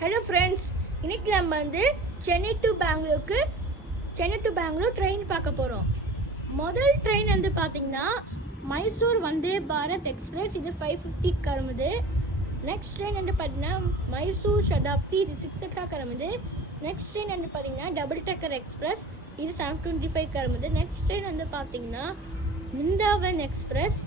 Hello friends, இன்னைக்கு நம்ம வந்து சென்னை டு பெங்களூர் ட்ரெயின் பார்க்க போகிறோம். முதல் ட்ரெயின் வந்து பார்த்தீங்கன்னா மைசூர் வந்தே பாரத் எக்ஸ்பிரஸ். இது 5:50 கிளம்புது. நெக்ஸ்ட் ட்ரெயின் வந்து பார்த்தீங்கன்னா மைசூர் சதாப்தி. இது 6 o'clock கிளம்புது. நெக்ஸ்ட் ட்ரெயின் வந்து பார்த்தீங்கன்னா டபுள் டெக்கர் எக்ஸ்பிரஸ். இது 7:25 கிளம்புது. நெக்ஸ்ட் ட்ரெயின் வந்து பார்த்தீங்கன்னா விருந்தாவன் எக்ஸ்பிரஸ்.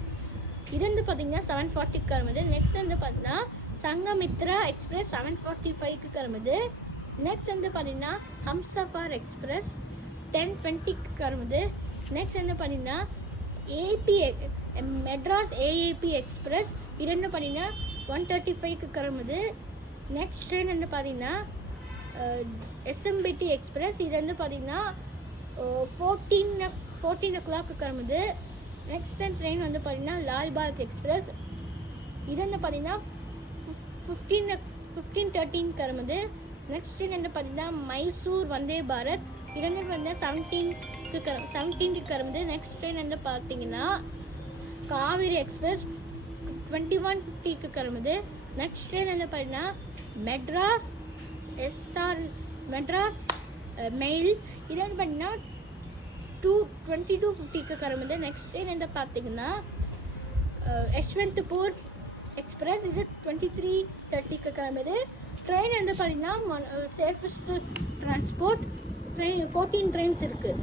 இது வந்து பார்த்தீங்கன்னா 7:40 கிளம்புது. நெக்ஸ்ட் வந்து பார்த்தீங்கன்னா சங்கமித்ரா எக்ஸ்பிரஸ் 7:45 கிளம்புது. நெக்ஸ்ட் வந்து பார்த்தீங்கன்னா ஹம்சஃபார் எக்ஸ்பிரஸ் 10:20 கிளம்புது. நெக்ஸ்ட் வந்து பார்த்தீங்கன்னா மெட்ராஸ் ஏஏபி எக்ஸ்பிரஸ். இது வந்து பார்த்தீங்கன்னா 1:35 கிளம்புது. நெக்ஸ்ட் ட்ரெயின் வந்து பார்த்தீங்கன்னா எஸ்எம்பிடி எக்ஸ்பிரஸ். இது வந்து பார்த்தீங்கன்னா 14 o'clock கிளம்புது. நெக்ஸ்ட் ட்ரெயின் வந்து பார்த்தீங்கன்னா லால்பாக் எக்ஸ்பிரஸ். இது வந்து பார்த்தீங்கன்னா 15:13 கிளம்புது. நெக்ஸ்ட் ட்ரெயின் வந்து பார்த்தீங்கன்னா மைசூர் வந்தே பாரத். இது வந்து பார்த்தீங்கன்னா 17 கிளம்புது. நெக்ஸ்ட் ட்ரெயின் வந்து பார்த்தீங்கன்னா காவேரி எக்ஸ்பிரஸ் 21:50 கிளம்புது. நெக்ஸ்ட் ட்ரெயின் வந்து பார்த்தீங்கன்னா மெட்ராஸ் மெயில். இது வந்து பார்த்தீங்கன்னா 22:50 கிளம்புது. நெக்ஸ்ட் ட்ரெயின் வந்து பார்த்தீங்கன்னா யஷ்வந்த்பூர் எக்ஸ்பிரஸ். இது 23:30 கிளம்புது. ட்ரெயின் வந்து பார்த்தீங்கன்னா சேஃபஸ்ட் டிரான்ஸ்போர்ட் ட்ரெயின் 14 ட்ரெயின்ஸ் இருக்குது.